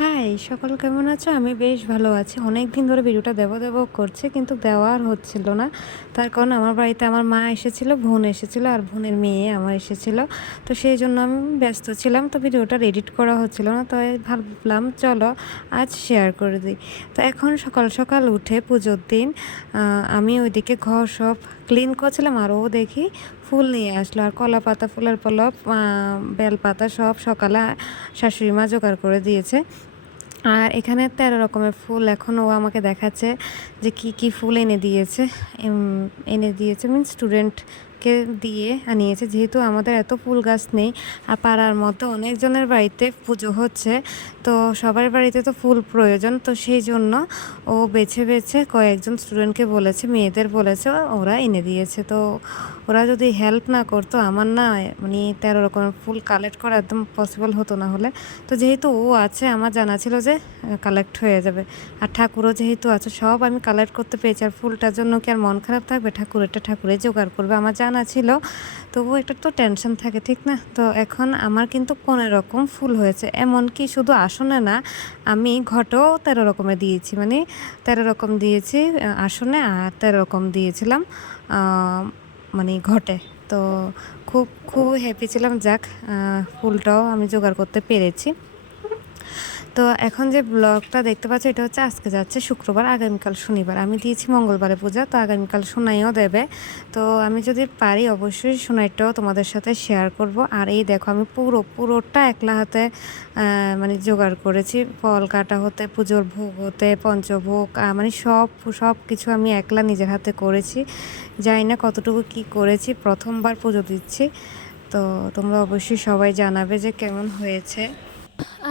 High, সকল কেমন আছো? আমি বেশ ভালো আছি। অনেক দিন ধরে ভিডিওটা দেবো করছি, কিন্তু দেওয়া আর হচ্ছিল না। তার কারণ আমার বাড়িতে আমার মা এসেছিল, বোন এসেছিল আর বোনের মেয়ে আমার এসেছিল। তো সেই জন্য আমি ব্যস্ত ছিলাম, তো ভিডিওটা এডিট করা হচ্ছিল না। তো ভাবলাম চলো আজ শেয়ার করে দিই। তো এখন সকাল সকাল উঠে পুজোর দিন আমি ওইদিকে ঘর সব ক্লিন করছিলাম, আর ও দেখি ফুল নিয়ে আসলো, আর কলা পাতা, ফুলের পলব, বেলপাতা সব সকালে শাশুড়ি মা জোগাড় করে দিয়েছে। আর এখানে 13 রকমের ফুল এখন ও আমাকে দেখাচ্ছে যে কি কি ফুল এনে দিয়েছে মিনস স্টুডেন্টকে দিয়ে আনিয়েছে, যেহেতু আমাদের এত ফুল গাছ নেই আর পাড়ার মধ্যে অনেকজনের বাড়িতে পুজো হচ্ছে, তো সবার বাড়িতে তো ফুল প্রয়োজন। তো সেই জন্য ও বেছে বেছে কয়েকজন স্টুডেন্টকে বলেছে, মেয়েদের বলেছে, ওরা এনে দিয়েছে। তো ওরা যদি হেল্প না করতো আমার না মানে 13 রকমের ফুল কালেক্ট করা একদম পসিবল হতো না হলে। তো যেহেতু ও আছে, আমার জানা ছিল যে কালেক্ট হয়ে যাবে, আর ঠাকুরও যেহেতু আছে, সব আমি কালেক্ট করতে পেরেছি। আর ফুলটার জন্য কি আর মন খারাপ থাকবে? ঠাকুরে জোগাড় করবে, আমার জানা ছিল। তবুও একটা তো টেনশন থাকে, ঠিক না? তো এখন আমার কিন্তু 15 রকম ফুল হয়েছে, এমনকি শুধু আসনে না, আমি ঘটেও 13 রকমের দিয়েছি, মানে 13 রকম দিয়েছি আসনে, আর 13 রকম দিয়েছিলাম মানে ঘটে। তো খুব খুব হ্যাপি ছিলাম, যাক ফুলটাও আমি জোগাড় করতে পেরেছি। তো এখন যে ব্লগটা দেখতে পাচ্ছ, এটা হচ্ছে আজকে যাচ্ছে শুক্রবার, আগামীকাল শনিবার। আমি দিয়েছি মঙ্গলবারে পূজা, তো আগামীকাল সোনাইও দেবে। তো আমি যদি পারি অবশ্যই সোনাইটাও তোমাদের সাথে শেয়ার করব। আর এই দেখো, আমি পুরোটা একলা হাতে মানে জোগাড় করেছি, ফল কাটা হতে, পুজোর ভোগ হতে, পঞ্চভোগ, মানে সব কিছু আমি একলা নিজের হাতে করেছি। জানি না কতটুকু কি করেছি, প্রথমবার পুজো দিচ্ছি। তো তোমরা অবশ্যই সবাই জানাবে যে কেমন হয়েছে।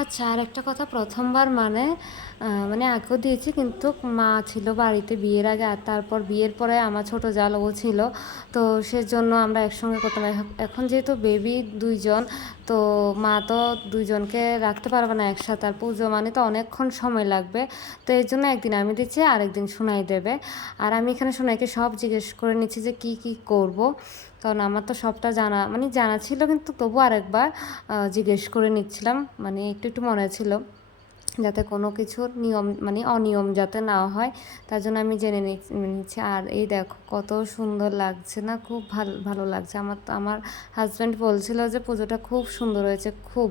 আচ্ছা, আর একটা কথা, প্রথমবার মানে আগেও দিয়েছি, কিন্তু মা ছিল বাড়িতে বিয়ের আগে, আর তারপর বিয়ের পরে আমার ছোট জাল ও ছিল, তো সেজন্য আমরা একসঙ্গে করতাম। এখন যেহেতু বেবি দুইজন, তো মা তো দুইজনকে রাখতে পারবে না একসাথে, আর পুজো মানে তো অনেকক্ষণ সময় লাগবে। তো এই জন্য একদিন আমি দিচ্ছি, আর একদিন সোনাই দেবে। আর আমি এখানে সোনাইকে সব জিজ্ঞেস করে নিচ্ছি যে কি কি করব, কারণ আমার তো সবটা জানা ছিল, কিন্তু তবু আরেকবার জিজ্ঞেস করে নিচ্ছিলাম, মানে একটু একটু মনে ছিল, যাতে কোনো কিছুর নিয়ম মানে অনিয়ম যাতে না হয়, তার জন্য আমি জেনে নিচ্ছি। আর এই দেখো কত সুন্দর লাগছে না? খুব ভালো লাগছে। আমার হাজব্যান্ড বলছিল যে পুজোটা খুব সুন্দর হয়েছে, খুব।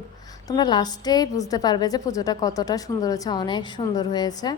তোমরা লাস্টেই বুঝতে পারবে যে পুজোটা কতটা সুন্দর হয়েছে, অনেক সুন্দর হয়েছে।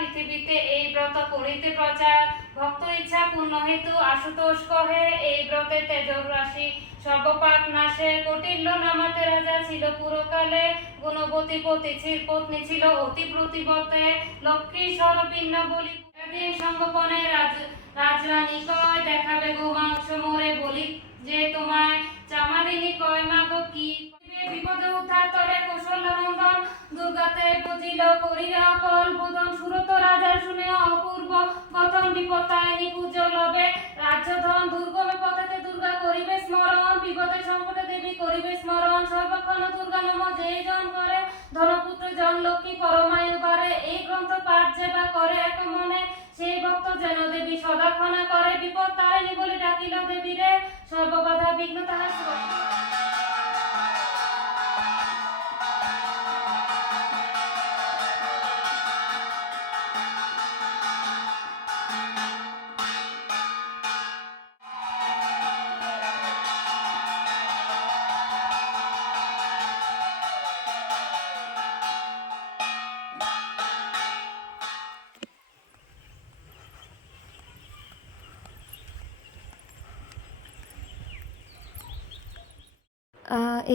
পৃথিবীতে এই ব্রত করিতে প্রচার, ভক্ত ইচ্ছা পূর্ণ হেতু আশুতোষ কহে, এই ব্রতে তেজর রাশি সর্বপাপ নাশে, কটিল্য নামাতে রাজা ছিল পুরকালে, গুণবতী পতিছির পত্নী ছিল অতি প্রতিবতে, লক্ষ্মী সরপিণ্য বলি সঙ্গপনে রাজরানী কয়, দেখাবে গোমাংস মোরে বলি যে তোমায়, চামারিনী কয় মাগো কি বিপদে উদ্ধার তরে কৌশল্য নন্দন, দুর্গাতে বুঝিল করিয়া কল বোধন, সুরত রাজার শুনে অপূর্ব গতন, বিপত্তায়নি পূজো লবে রাজ্যধন, দুর্গমে পথেতে দুর্গা করিবে স্মরণ, বিপদে সংকটে দেবী করিবে স্মরণ, সর্বক্ষণ দুর্গা নম যেই জন করে, ধনপুত্র জন লক্ষ্মী প্রার্থনা করে বিপদ তারিণী বলে ডাকিল দেবীরে, সর্ববাধা বিঘ্ন তাহার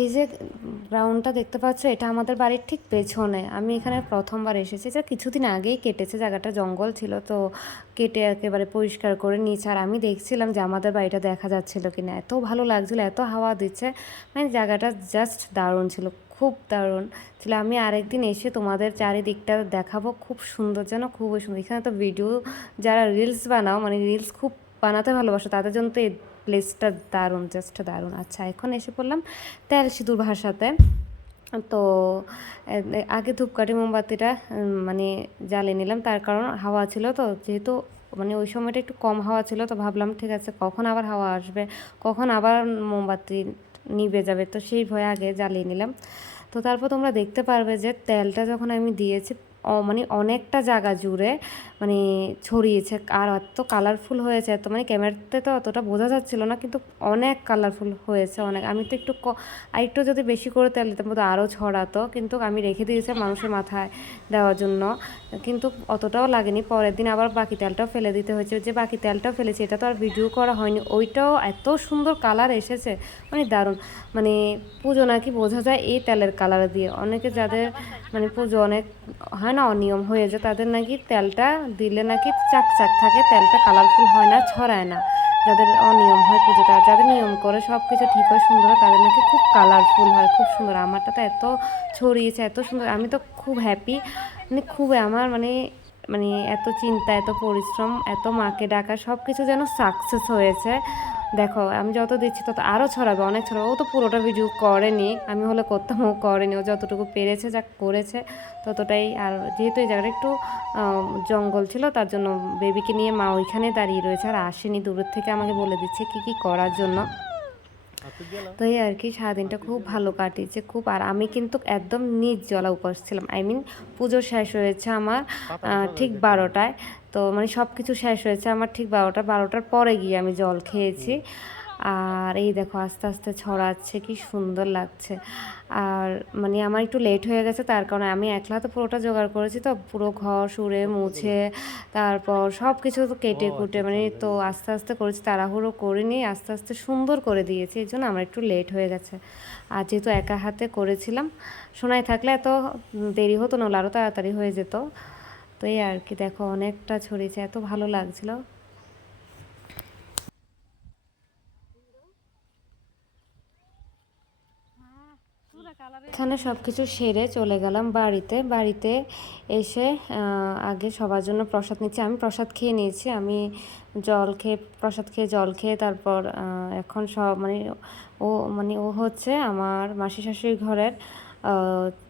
এই যে গ্রাউন্ডটা দেখতে পাচ্ছ, এটা আমাদের বাড়ির ঠিক পেছনে। আমি এখানে প্রথমবার এসেছি, যে কিছুদিন আগেই কেটেছে, জায়গাটা জঙ্গল ছিল তো কেটে একেবারে পরিষ্কার করে নিয়েছে। আর আমি দেখছিলাম যে আমাদের বাড়িটা দেখা যাচ্ছিল কিনা, এত ভালো লাগছিল, এত হাওয়া দিচ্ছে, মানে জায়গাটা জাস্ট দারুণ ছিল, খুব দারুণ ছিল। আমি আরেকদিন এসে তোমাদের চারিদিকটা দেখাবো, খুব সুন্দর, যেন খুবই সুন্দর। এখানে তো ভিডিও, যারা রিলস বানাও, মানে রিলস খুব বানাতে ভালোবাসো, তাদের জন্য তো এই প্লেসটা দারুণ, জাস্ট দারুণ। আচ্ছা, এখন এসে পড়লাম তেল সিঁদুর ভাসাতে। তো আগে ধূপকাঠি মোমবাতিটা মানে জ্বালিয়ে নিলাম, তার কারণ হাওয়া ছিল তো, যেহেতু মানে ওই সময়টা একটু কম হাওয়া ছিল, তো ভাবলাম ঠিক আছে কখন আবার হাওয়া আসবে, কখন আবার মোমবাতি নিভে যাবে, তো সেই ভয়ে আগে জ্বালিয়ে নিলাম। তো তারপর তোমরা দেখতে পারবে যে তেলটা যখন আমি দিয়েছি, মানে অনেকটা জায়গা জুড়ে মানে ছড়িয়েছে, আর এত কালারফুল হয়েছে, এত মানে ক্যামেরাতে তো অতটা বোঝা যাচ্ছিল না, কিন্তু অনেক কালারফুল হয়েছে, অনেক। আমি তো একটু যদি বেশি করে তেল দিতাম তো আরও ছড়াতো, কিন্তু আমি রেখে দিয়েছি মানুষের মাথায় দেওয়ার জন্য, কিন্তু অতটাও লাগেনি। পরের দিন আবার বাকি তেলটাও ফেলে দিতে হয়েছে, যে বাকি তেলটাও ফেলেছি, এটা তো আর ভিডিও করা হয়নি, ওইটাও এত সুন্দর কালার এসেছে, মানে দারুণ। মানে পুজো নাকি বোঝা যায় এই তেলের কালার দিয়ে। অনেকে যাদের মানে পুজো অনেক হয় না, অনিয়ম হয়ে যায়, তাদের নাকি তেলটা দিলে নাকি চাকচাক থাকে, তেলটা কালারফুল হয় না, ছড়ায় না। যাদের অনিয়ম হয় পুজোটা, যাদের নিয়ম করে সব কিছু ঠিক হয়, সুন্দর হয়, তাদের নাকি খুব কালারফুল হয়, খুব সুন্দর। আমারটা তো এত ছড়িয়েছে, এত সুন্দর, আমি তো খুব হ্যাপি, মানে খুব আমার মানে মানে এত চিন্তা, এত পরিশ্রম, এত মাকে ডাকা, সব কিছু যেন সাকসেস হয়েছে। দেখো আমি যত দিচ্ছি তত আরও ছড়াবে, অনেক ছড়াবে। ও তো পুরোটা ভিডিও করেনি, আমি হলে করতাম, ও করেনি, ও যতটুকু পেরেছে, যা করেছে ততটাই। আর যেহেতু এই জায়গাটা একটু জঙ্গল ছিল, তার জন্য বেবিকে নিয়ে মা ওইখানে দাঁড়িয়ে রয়েছে, আর আসেনি, দূরের থেকে আমাকে বলে দিচ্ছে কী কী করার জন্য। তো এই আর কি, সারাদিনটা খুব ভালো কাটিয়েছে, খুব। আর আমি কিন্তু একদম নির্জলা উপোস ছিলাম, আই মিন পুজো শেষ হয়েছে আমার ঠিক 12টায়, তো মানে সব কিছু শেষ হয়েছে আমার ঠিক 12টার পরে গিয়ে আমি জল খেয়েছি। আর এই দেখো আস্তে আস্তে ছড়াচ্ছে, কি সুন্দর লাগছে। আর মানে আমার একটু লেট হয়ে গেছে, তার কারণে আমি একলা তো পুরোটা জোগাড় করেছি, তো পুরো ঘর সুরে মুছে তারপর সব কিছু তো কেটে কুটে মানে তো আস্তে আস্তে করেছি, তাড়াহুড়ো করিনি, আস্তে আস্তে সুন্দর করে দিয়েছি, এই জন্য আমার একটু লেট হয়ে গেছে। আর যেহেতু একা হাতে করেছিলাম, শোনায় থাকলে এত দেরি হতো না, আরও তাড়াতাড়ি হয়ে যেত। তো এই আর কি, দেখো অনেকটা ছড়িয়েছে, এত ভালো লাগছিলো। এখানে সব কিছু সেরে চলে গেলাম বাড়িতে এসে আগে সবার জন্য প্রসাদ নিচ্ছি, আমি প্রসাদ খেয়ে নিয়েছি, আমি প্রসাদ খেয়ে জল খেয়ে তারপর এখন সব ও হচ্ছে আমার মাসি শাশুড়ির ঘরের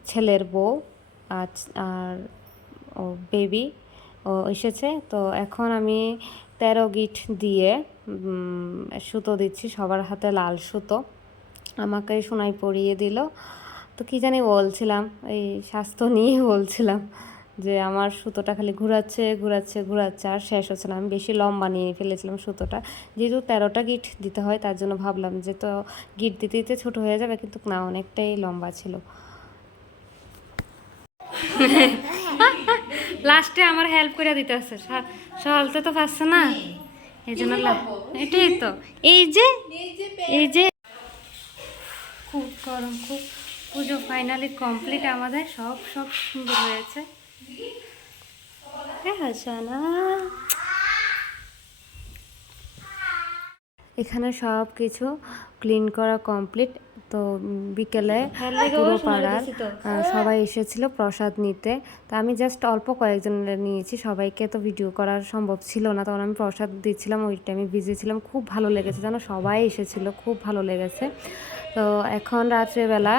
ছেলের বউ, আর ও বেবি ও এসেছে। তো এখন আমি 13 গিট দিয়ে সুতো দিচ্ছি, সবার হাতে লাল সুতো, আমাকে সোনাই পরিয়ে দিল। তো কী জানি বলছিলাম, এই স্বাস্থ্য নিয়ে বলছিলাম, যে আমার সুতোটা খালি ঘুরাচ্ছে আর শেষ হচ্ছে না। আমি বেশি লম্বা নিয়ে ফেলেছিলাম সুতোটা, যেহেতু 13টা গিট দিতে হয়, তার জন্য ভাবলাম যে তো গিট দিতে দিতে ছোটো হয়ে যাবে, কিন্তু না, অনেকটাই লম্বা ছিল। লাস্টে আমার হেল্প করে দিতে হচ্ছে, সলতে তো পারছে না, এই জন্য এটাই তো, এই যে খুব গরম, খুব। পুজো ফাইনালি কমপ্লিট আমাদের, সব সুন্দর হয়েছে। হাসানা, এখানে সব কিছু ক্লিন করা কমপ্লিট। তো বিকেলে পুরো পাড়ার সবাই এসেছিল প্রসাদ নিতে। তো আমি জাস্ট অল্প কয়েকজনের নিয়েছি, সবাইকে তো ভিডিও করা সম্ভব ছিল না, তখন আমি প্রসাদ দিচ্ছিলাম, ওই টাইমে বিজি ছিলাম। খুব ভালো লেগেছে জানো, সবাই এসেছিল, খুব ভালো লেগেছে। তো এখন রাত্রেবেলা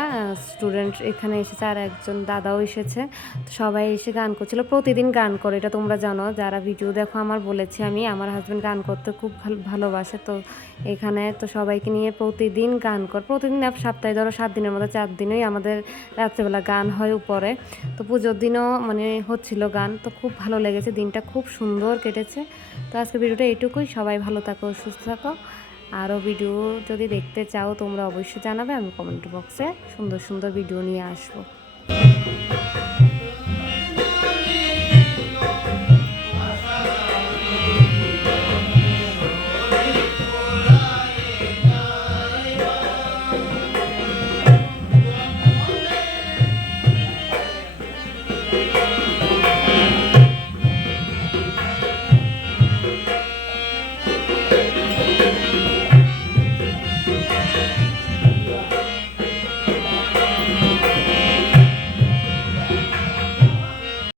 স্টুডেন্ট এখানে এসেছে, আর একজন দাদাও এসেছে। তো সবাই এসে গান করছিল, প্রতিদিন গান করে, এটা তোমরা জানো যারা ভিডিও দেখো। আমার বলেছি আমি, আমার হাজব্যান্ড গান করতে খুব ভালোবাসে। তো এখানে তো সবাইকে নিয়ে প্রতিদিন গান প্রতিদিন সপ্তাহে ধরো 7 দিনের মধ্যে 4 দিনই আমাদের রাত্রেবেলা গান হয় উপরে। তো পুজোর দিনও মানে হচ্ছিল গান। তো খুব ভালো লেগেছে, দিনটা খুব সুন্দর কেটেছে। তো আজকে ভিডিওটা এইটুকুই, সবাই ভালো থাকো, সুস্থ থাকো। আরও ভিডিও যদি দেখতে চাও তোমরা অবশ্যই জানাবে, আমি কমেন্ট বক্সে সুন্দর সুন্দর ভিডিও নিয়ে আসবো।